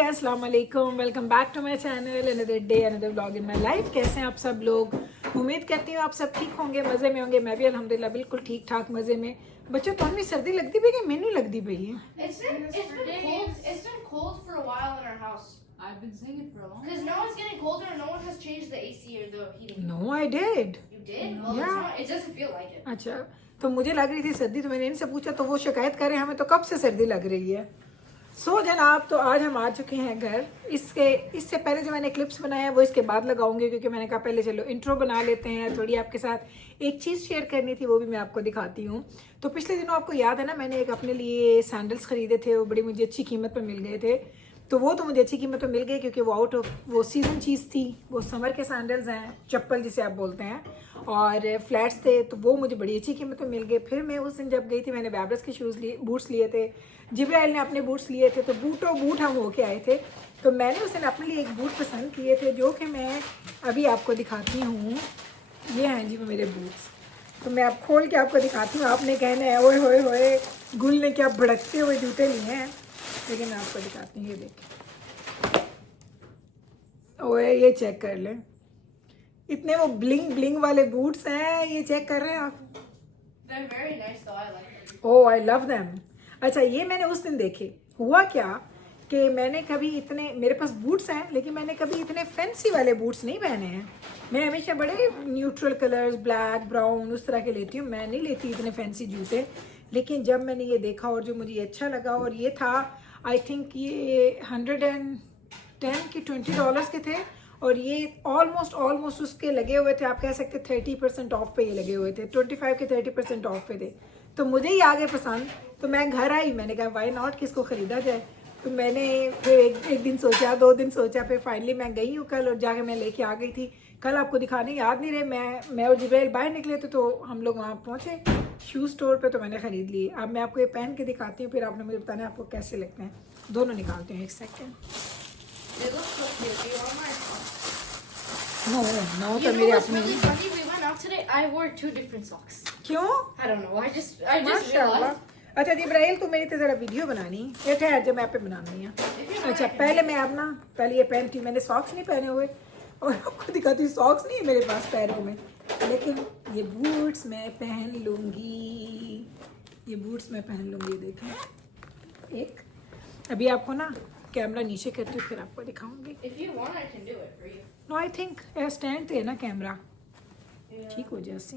अस्सलाम वालेकुम, welcome back to my channel, another day another vlog in my life. कैसे हैं आप सब लोग? उम्मीद करती हूँ आप सब ठीक होंगे, मज़े में होंगे। मैं भी अल्हम्दुलिल्लाह बिल्कुल ठीक ठाक मज़े में। बच्चों तो हमें सर्दी लगती भी कि मैनू लगती पई है? It's been cold for a while in our house. I've been saying it for a long time. Because no one's getting colder and no one has changed the AC or the heating. No I did. You did? Well, Yeah. it's not, it doesn't feel like it. अच्छा, तो मुझे लग रही थी सर्दी, तो मैंने इनसे पूछा तो वो शिकायत करें हमें तो कब से सर्दी लग रही है। सो जनाब, तो आज हम आ चुके हैं घर। इससे पहले जो मैंने क्लिप्स बनाए हैं वो इसके बाद लगाऊंगी, क्योंकि मैंने कहा पहले चलो इंट्रो बना लेते हैं। थोड़ी आपके साथ एक चीज़ शेयर करनी थी, वो भी मैं आपको दिखाती हूँ। तो पिछले दिनों आपको याद है ना, मैंने एक अपने लिए सैंडल्स खरीदे थे, वो बड़ी मुझे अच्छी कीमत पर मिल गए थे। तो वो तो मुझे अच्छी कीमत पर मिल गई, क्योंकि वो आउट ऑफ वो सीज़न चीज़ थी। वो समर के सैंडल्स हैं, चप्पल जिसे आप बोलते हैं, और फ्लैट्स थे, तो वो मुझे बड़ी अच्छी कीमत में मिल गए। फिर मैं उस दिन जब गई थी, मैंने बैबरस के बूट्स लिए थे, जिब्राइल ने अपने बूट्स लिए थे, तो बूट हम होके आए थे। तो मैंने उस दिन अपने लिए एक बूट पसंद किए थे, जो कि मैं अभी आपको दिखाती हूँ। ये हैं जी वो मेरे बूट्स। तो मैं अब खोल के आपको दिखाती हूँ। आपने कहना है ओए होए होए, गुल ने क्या भड़कते हुए जूते लिए हैं, लेकिन मैं आपको दिखाती हूँ। ये देखिए, ओए ये चेक कर लें, इतने वो ब्लिंग ब्लिंग वाले बूट्स हैं। ये चेक कर रहे हैं आप? They're very nice though. I like them. Oh I love them. अच्छा, ये मैंने उस दिन देखे। हुआ क्या कि मैंने कभी इतने, मेरे पास बूट्स हैं, लेकिन मैंने कभी इतने फैंसी वाले बूट्स नहीं पहने हैं। मैं हमेशा बड़े न्यूट्रल कलर्स, ब्लैक, ब्राउन, उस तरह के लेती हूँ। मैं नहीं लेती इतने फैंसी जूते। लेकिन जब मैंने ये देखा और जो मुझे अच्छा लगा, और ये था आई थिंक ये 110 कि $20 के थे, और ये ऑलमोस्ट उसके लगे हुए थे, आप कह सकते 30% ऑफ पे ये लगे हुए थे। 25 के 30% ऑफ पे थे। तो मुझे ही आगे पसंद, तो मैं घर आई, मैंने कहा वाई नॉट, किसको ख़रीदा जाए। तो मैंने फिर एक दिन सोचा, 2 दिन सोचा, फिर फाइनली मैं गई हूँ कल, और जाके मैं लेके आ गई थी। कल आपको दिखाने याद नहीं रहे, मैं और जिब्राइल बाहर निकले थे, तो हम लोग वहाँ पहुँचे शूज़ स्टोर पे, तो मैंने ख़रीद लिए। अब मैं आपको ये पहन के दिखाती हूँ, फिर आपने मुझे बताना है आपको कैसे लगते हैं। दोनों निकालते हैं, एक second. They look so cute. Do you want my? No You तो know मेरे what's अपने really funny? We went out today. I wore 2 different socks. क्यों? I don't know. I just माशाल्लाह। realized. अच्छा जिब्राइल, तू मेरी तो ज़रा वीडियो बनानी, ये ठहर जब मैं आप पे बनानी है। अच्छा पहले मैं अब ना, पहले ये पहनती हूँ। मैंने सॉक्स नहीं पहने हुए, और आपको दिखाती हूँ, सॉक्स नहीं है मेरे पास पैरों में, लेकिन ये बूट्स मैं पहन लूँगी। ये बूट्स मैं पहन लूँगी। ये देखें, एक अभी आपको ना कैमरा नीचे करती हूँ, फिर आपको दिखाऊँगी। If you want, I can do it for you. No I think stand there ना कैमरा, ठीक हो जैसे।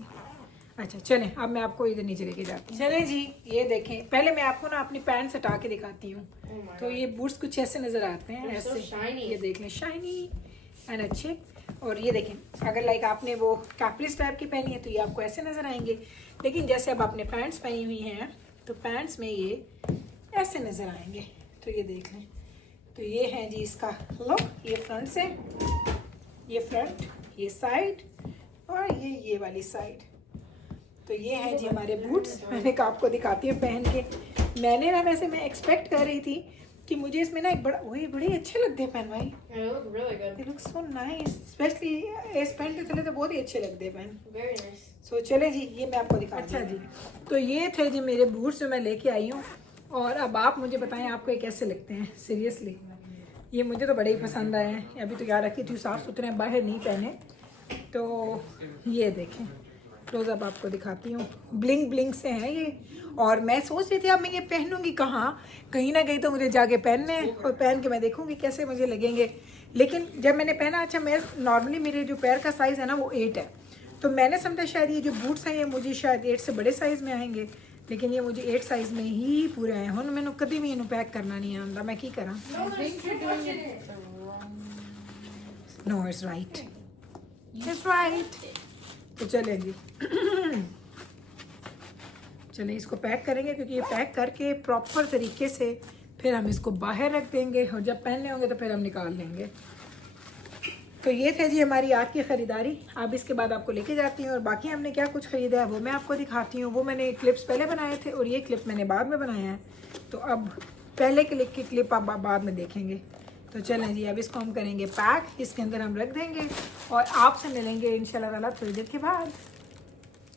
अच्छा चलें, अब मैं आपको इधर नीचे लेके जाती हूँ। चलें जी, ये देखें। पहले मैं आपको ना अपनी पैंट्स हटा के दिखाती हूँ। Oh my तो ये बूट्स कुछ ऐसे नज़र आते हैं, They're so ऐसे। shiny. ये देख लें, शाइनी एंड अच्छे। और ये देखें, अगर लाइक आपने वो कैपरीज टाइप की पहनी है, तो ये आपको ऐसे नज़र आएंगे। लेकिन जैसे अब आपने पैंट्स पहनी हुई हैं, तो पैंट्स में ये ऐसे नज़र आएंगे। तो ये देख लें। तो ये है जी इसका लुक। ये फ्रंट से, ये फ्रंट, ये साइड, और ये वाली साइड। तो ये हैं जी हमारे बूट्स। मैंने कहा आपको दिखाती हूँ पहन के। मैंने ना, वैसे मैं एक्सपेक्ट कर रही थी कि मुझे इसमें ना एक बड़ा, वही बड़े अच्छे लगते हैं पहन भाई। They look really good. They look so nice, specially इस पैंट के थले तो बहुत ही अच्छे लगते हैं पहन। Very nice. सो चले जी, ये मैं आपको दिखाती हूँ। अच्छा जी, तो ये थे जी मेरे बूट्स जो मैं लेके आई हूँ। और अब आप मुझे बताएं आपको ये कैसे लगते हैं। सीरियसली ये मुझे तो बड़े ही पसंद आए हैं। अभी तो याद रखी थी, साफ़ सुथरे हैं, बाहर नहीं पहने। तो ये देखें, क्लोज़अप आपको दिखाती हूँ। ब्लिंग ब्लिंग से हैं ये। और मैं सोच रही थी अब मैं ये पहनूंगी कहाँ, कहीं ना कहीं तो मुझे जाके पहनने हैं, और पहन के मैं देखूंगी कैसे मुझे लगेंगे। लेकिन जब मैंने पहना, अच्छा मैं नॉर्मली मेरे जो पैर का साइज़ है ना वो 8 है, तो मैंने समझा शायद ये जो बूट्स हैं ये मुझे शायद 8 से बड़े साइज़ में आएंगे, लेकिन ये मुझे 8 साइज़ में ही पूरे आए। हुन मैंने कभी भी इन्हों पैक करना नहीं आंदा, मैं की करा। No, there's too much in it. No it's right, it's right. तो चलें जी चलें, इसको पैक करेंगे, क्योंकि ये पैक करके प्रॉपर तरीके से फिर हम इसको बाहर रख देंगे, और जब पहनने होंगे तो फिर हम निकाल लेंगे। तो ये थे जी हमारी आज की ख़रीदारी। अब इसके बाद आपको लेके जाती हूँ, और बाकी हमने क्या कुछ ख़रीदा है वो मैं आपको दिखाती हूँ। वो मैंने क्लिप्स पहले बनाए थे, और ये क्लिप मैंने बाद में बनाए हैं। तो अब पहले की क्लिप आप बाद में देखेंगे। तो चलें जी, अब इसको हम करेंगे पैक, इसके अंदर हम रख देंगे, और आपसे मिलेंगे इंशाल्लाह ताला थोड़ी देर के बाद।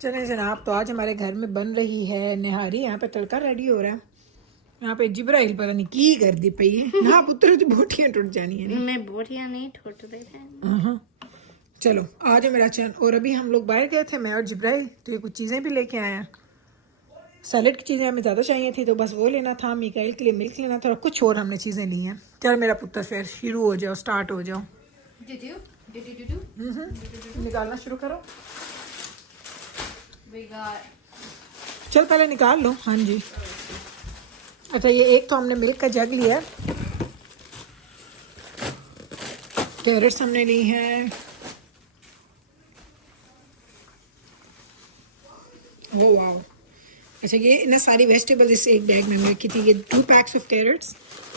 चलें जनाब, तो आज हमारे घर में बन रही है निहारी। यहाँ पे तड़का रेडी हो रहा है। यहाँ पे जिब्राइल पता नहीं की कर दी पई है ना पुत्र तो बोटियां टूट जानी है मैं बोटियां नहीं ठोट दे रहे हाँ चलो आ जाओ मेरा चैन। और अभी हम लोग बाहर गए थे मैं और जिब्राइल, तो ये कुछ चीज़ें भी लेके आए हैं। सैलेड की चीज़ें हमें ज़्यादा चाहिए थी तो बस वो लेना था, मिकाइल के लिए मिल्क लेना था और कुछ और हमने चीज़ें ली हैं। चल मेरा पुत्र फिर शुरू हो जाओ, स्टार्ट हो जाओ। निकालना शुरू करो। We got चल पहले निकाल लो। हाँ जी अच्छा ये एक तो हमने मिल्क का जग लिया, कैरेट्स हमने ली हैं, वो वाओ अच्छा ये इन्हें सारी वेजिटेबल्स इस एक बैग में हमने की थी। ये 2 packs of carrots,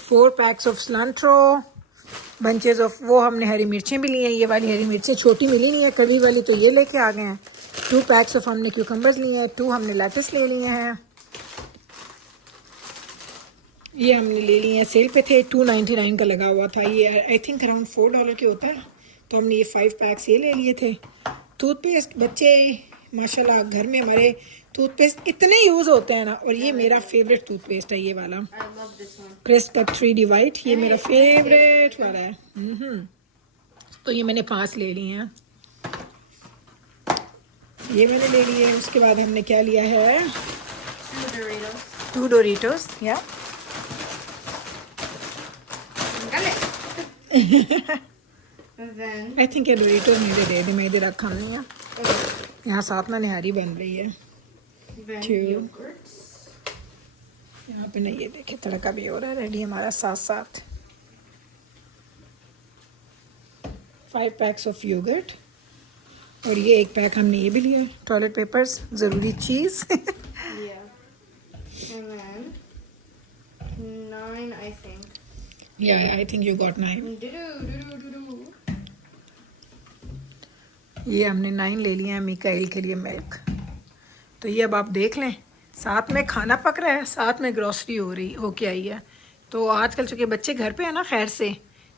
4 packs of cilantro, bunches of वो हमने हरी मिर्चें भी ली हैं। ये वाली हरी मिर्चें छोटी मिली नहीं है कड़ी वाली तो ये लेके आ गए हैं। 2 पैक्स ऑफ हमने क्यूकम्बर्स लिए हैं, 2 हमने लेटस ले लिए हैं। ये हमने ले लिए हैं सेल पे थे, 2.99 का लगा हुआ था। ये आई थिंक अराउंड $4 के होता है तो हमने ये 5 पैक्स ये ले लिए थे। टूथपेस्ट बच्चे माशाल्लाह घर में हमारे टूथपेस्ट इतने यूज़ होते हैं ना, और ये मेरा फेवरेट टूथपेस्ट है ये वाला I love this one. Press cut 3D white, ये मेरा फेवरेट वाला है। तो ये मैंने 5 ले लिए हैं, ये मैंने ले लिए। उसके बाद हमने क्या लिया है, 2 Doritos. 2 डोरिटोस या Got it. And then I think ये डोरिटोस मुझे दे दे, मैं इधर रखा नहीं है। यहाँ साथ में निहारी बन रही है। yogurts. यहाँ पे नहीं, ये देखे तड़का भी हो रहा है रेडी हमारा साथ साथ। 5 पैक्स ऑफ योगर्ट, और ये 1 पैक हमने ये भी लिया है, टॉयलेट पेपर्स, ज़रूरी चीज़। Yeah. And then 9, I think. या I think you got 9। Do-do. ये हमने 9 ले लिए हैं मिकाइल के लिए मिल्क। तो ये अब आप देख लें, साथ में खाना पक रहा है, साथ में ग्रॉसरी होके आई है। तो आजकल चूँकि बच्चे घर पे है ना खैर से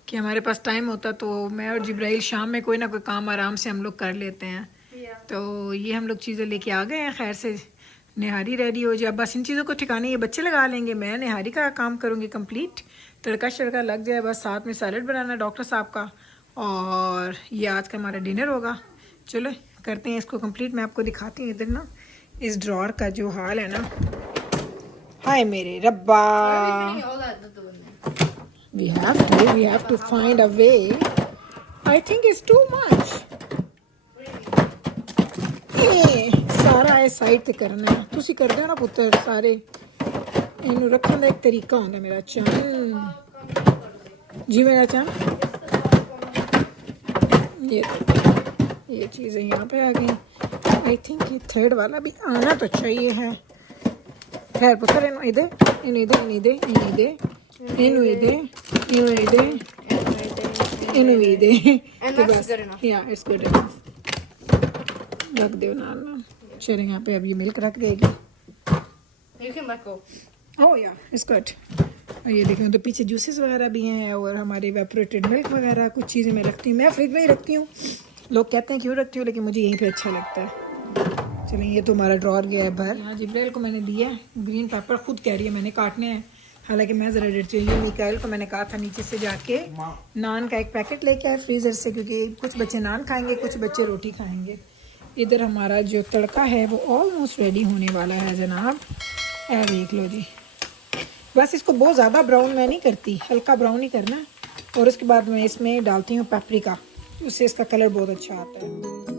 कि हमारे पास टाइम होता तो मैं और जिब्राइल शाम में कोई ना कोई काम आराम से हम लोग कर लेते हैं। Yeah. तो ये हम लोग चीज़ें लेके आ गए हैं खैर से। निहारी रेडी हो जाए, बस इन चीज़ों को ठिकाने ये बच्चे लगा लेंगे, मैं निहारी का काम करूँगी कंप्लीट, तड़का शड़का लग जाए बस, साथ में सैलड बनाना डॉक्टर साहब का, और ये आज का हमारा डिनर होगा। चलो करते हैं इसको कंप्लीट। मैं आपको दिखाती हूँ इधर ना इस ड्रॉर का जो हाल है ना, हाय मेरे रब्बा। Fitting all that in there. we have to find a way. I think it's too much. सारा है साइड ते करना है, तुसी कर दो ना पुत्र सारे। इनू रखने का एक तरीका होता मेरा चान जी, मेरा चान। ये चीज़ें यहाँ पे आ गई। आई थिंक ये 3rd वाला भी आना तो चाहिए है। खैर पुत्र इनू इधे इनू इधे इनू इधे इनू इधे इनू इधे इनू इधे इनू इधे। And तो that's बस good enough. या इट्स गुड इनफ, रख दो ना। चलो यहाँ पे अब ये मिल्क रख देगी। You can let go. ओह या इट्स गुड। और ये देखें तो पीछे जूसेस वगैरह भी हैं और हमारे इवेपोरेटेड मिल्क वगैरह कुछ चीज़ें मैं रखती हूँ। मैं फ्रिज में ही रखती हूँ, लोग कहते हैं क्यों रखती हूँ, लेकिन मुझे यहीं पे अच्छा लगता है। चलें ये तो हमारा ड्रॉर गया है भर। यहाँ जिब्राइल को मैंने दिया ग्रीन पेपर, खुद कह रही है मैंने काटने हैं, हालांकि मैं ज़रा डरती हूँ। मिकाइल को मैंने कहा था नीचे से जाके नान का एक पैकेट लेके आए फ्रीज़र से, क्योंकि कुछ बच्चे नान खाएंगे कुछ बच्चे रोटी खाएंगे। इधर हमारा जो तड़का है वो ऑलमोस्ट रेडी होने वाला है जनाब। देख लो जी, बस इसको बहुत ज़्यादा ब्राउन मैं नहीं करती, हल्का ब्राउन ही करना। और उसके बाद मैं इसमें डालती हूँ पेपरिका, उससे इसका कलर बहुत अच्छा आता है।